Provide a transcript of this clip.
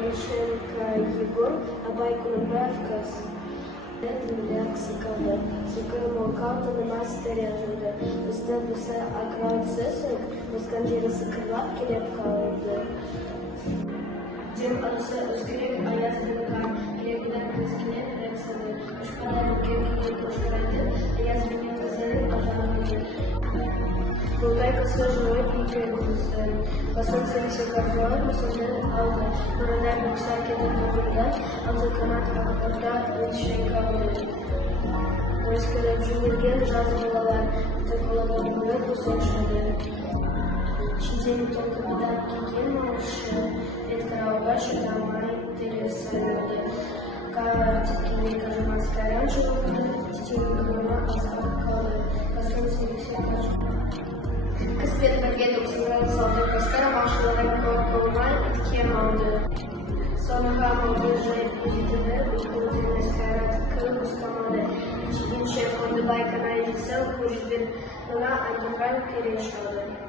Полищенко Егор, Абайкун'un kız. Demliyaksı kaldı. Sıkılma kaltını masteryanıydı. Üstüne akran sesik, ıskandirası kırlap gelip kaldı. Дем арасы өзгерек аяз бенекан, керегуден көзгенен рексады. Ұшпаларын кеукенен ұшқырайды, аяз бенен қызарын ажармайды. Бұлдай кысы жылой пейке күзі. Басын сәрісі кафрой, мұсылды алды. Бұрындар бұқса кедін бұғырда, алды қанат қағырда өйшей қалды. Ойскіліп жүмірген жазы болалар, бүті қолабын бұлы бұсыншады. Чиден толкы бедан кеген маршы, бет карауға шыдамай тересайды. Кара тепкене кажымаскаран жылды, тетен күріма азап қалды. Басын сәрісі кажы. Кыспет бірген өксіңрін салды, қаскара машыларын қолмай иткен алды. Соныға малды жайып көзетіні, ұйқылдың әскарат кіріп ұстамады. Ичеген шер қонды байқана елсел көжден, мұна андығай кереш алды.